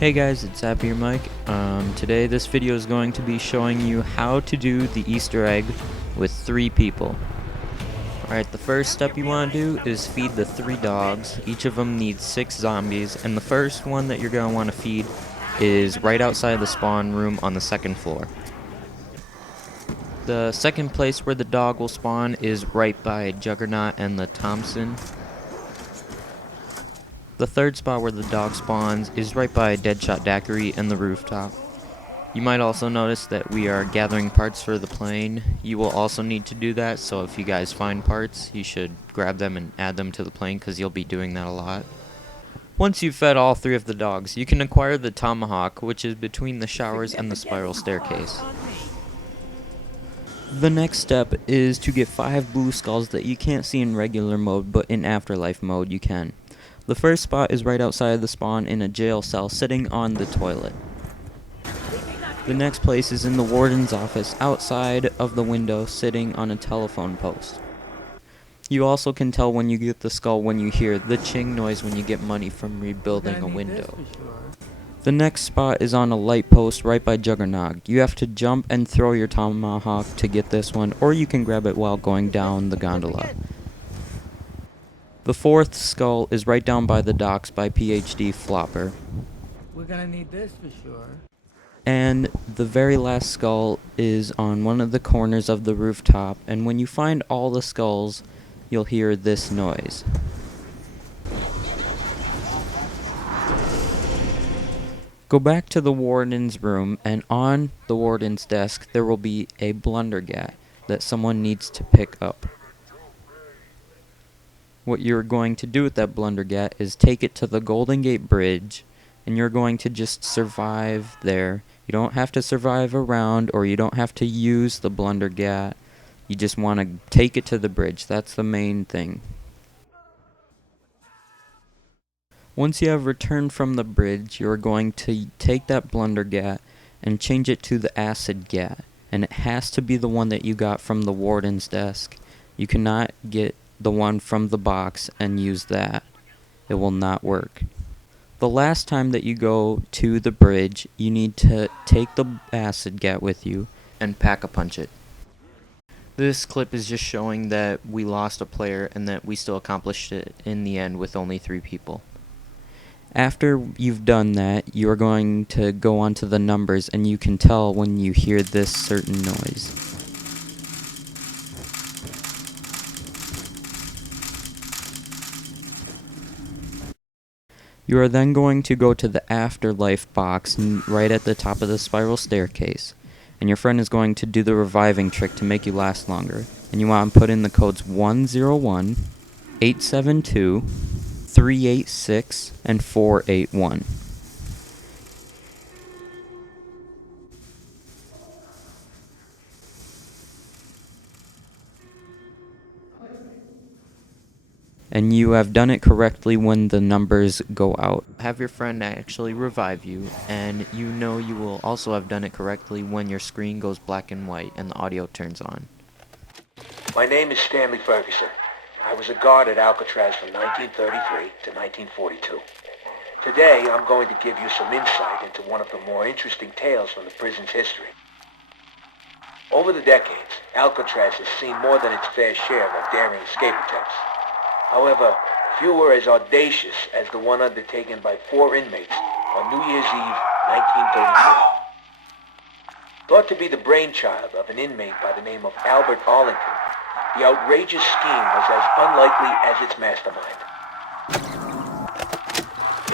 Hey guys, it's Mike. Today this video is going to be showing you how to do the Easter egg with 3 people. Alright, the first step you want to do is feed the 3 dogs. Each of them needs 6 zombies, and the first one that you're going to want to feed is right outside the spawn room on the 2nd floor. The second place where the dog will spawn is right by Juggernaut and the Thompson. The third spot where the dog spawns is right by Deadshot Daiquiri and the rooftop. You might also notice that we are gathering parts for the plane. You will also need to do that, so if you guys find parts, you should grab them and add them to the plane because you'll be doing that a lot. Once you've fed all 3 of the dogs, you can acquire the tomahawk, which is between the showers and the spiral staircase. The next step is to get 5 blue skulls that you can't see in regular mode, but in Afterlife mode you can. The first spot is right outside the spawn in a jail cell sitting on the toilet. The next place is in the warden's office outside of the window sitting on a telephone post. You also can tell when you get the skull when you hear the ching noise when you get money from rebuilding a window. The next spot is on a light post right by Juggernaut. You have to jump and throw your tomahawk to get this one, or you can grab it while going down the gondola. The 4th skull is right down by the docks by PhD Flopper. We're gonna need this for sure. And the very last skull is on one of the corners of the rooftop, and when you find all the skulls, you'll hear this noise. Go back to the warden's room, and on the warden's desk there will be a blundergat that someone needs to pick up. What you're going to do with that blundergat is take it to the Golden Gate Bridge, and you're going to just survive there. You don't have to survive around, or you don't have to use the blundergat. You just want to take it to the bridge. That's the main thing. Once you have returned from the bridge, you're going to take that blundergat and change it to the acid gat. And it has to be the one that you got from the warden's desk. You cannot get the one from the box and use that. It will not work. The last time that you go to the bridge, you need to take the acid gat with you and pack-a-punch it. This clip is just showing that we lost a player and that we still accomplished it in the end with only 3 people. After you've done that, you are going to go onto the numbers, and you can tell when you hear this certain noise. You are then going to go to the Afterlife box right at the top of the spiral staircase, and your friend is going to do the reviving trick to make you last longer. And you want to put in the codes 101, 872, 386, and 481. And you have done it correctly when the numbers go out. Have your friend actually revive you, and you know you will also have done it correctly when your screen goes black and white and the audio turns on. My name is Stanley Ferguson. I was a guard at Alcatraz from 1933 to 1942. Today, I'm going to give you some insight into one of the more interesting tales from the prison's history. Over the decades, Alcatraz has seen more than its fair share of daring escape attempts. However, few were as audacious as the one undertaken by 4 inmates on New Year's Eve, 1934. Thought to be the brainchild of an inmate by the name of Albert Arlington, the outrageous scheme was as unlikely as its mastermind.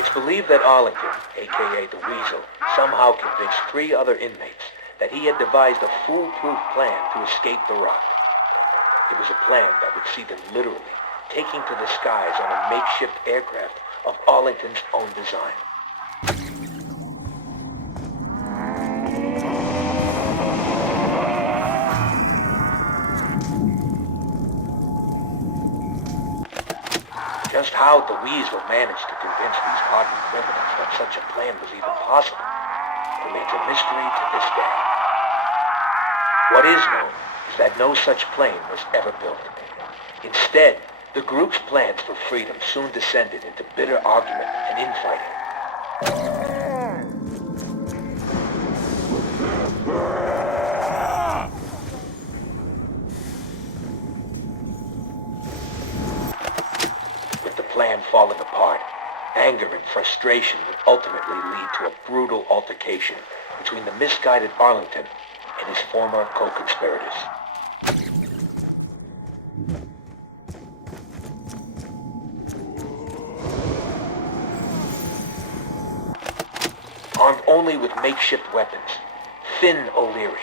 It's believed that Arlington, aka the Weasel, somehow convinced 3 other inmates that he had devised a foolproof plan to escape the rock. It was a plan that would see them literally taking to the skies on a makeshift aircraft of Arlington's own design. Just how the Weasel managed to convince these hardened criminals that such a plan was even possible remains a mystery to this day. What is known is that no such plane was ever built. Instead, the group's plans for freedom soon descended into bitter argument and infighting. plan falling apart. Anger and frustration would ultimately lead to a brutal altercation between the misguided Arlington and his former co-conspirators. Armed only with makeshift weapons, Finn O'Leary,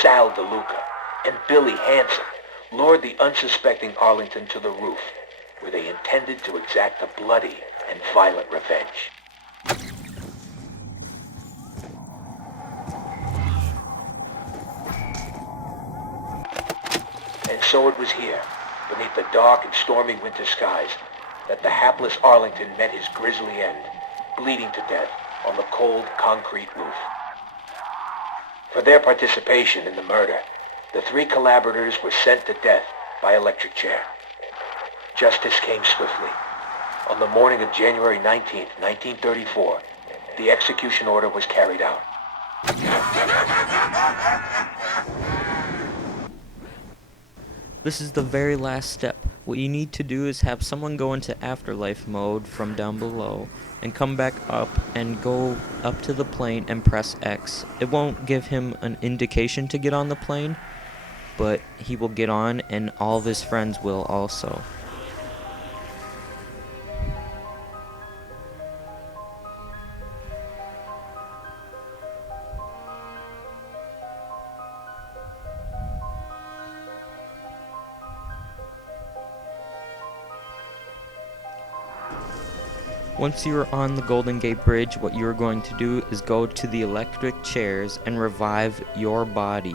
Sal DeLuca, and Billy Hanson lured the unsuspecting Arlington to the roof, where they intended to exact a bloody and violent revenge. And so it was here, beneath the dark and stormy winter skies, that the hapless Arlington met his grisly end, bleeding to death on the cold concrete roof. For their participation in the murder, the three collaborators were sent to death by electric chair. Justice came swiftly. On the morning of January 19th, 1934, the execution order was carried out. This is the very last step. What you need to do is have someone go into afterlife mode from down below and come back up and go up to the plane and press X. It won't give him an indication to get on the plane, but he will get on and all of his friends will also. Once you're on the Golden Gate Bridge, what you're going to do is go to the electric chairs and revive your body.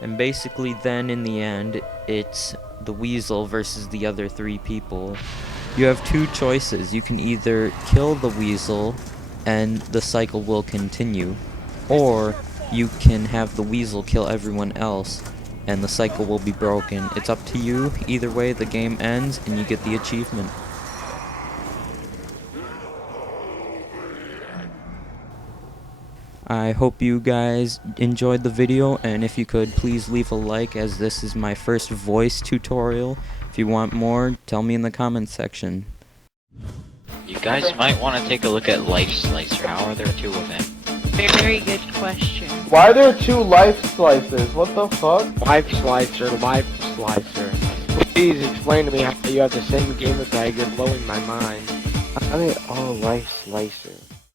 And basically then in the end, it's the weasel versus the other three people. You have two choices. You can either kill the weasel and the cycle will continue, or you can have the weasel kill everyone else and the cycle will be broken. It's up to you. Either way, the game ends and you get the achievement. I hope you guys enjoyed the video, and if you could please leave a like, as this is my first voice tutorial. If you want more, tell me in the comments section. You guys might want to take a look at Life Slicer. How are there two of them? Very good question. Why are there two life slices? What the fuck? Life Slicer, Life Slicer. Please explain to me how you have the same gamer tag. You're blowing my mind. I mean, oh, Life Slicer.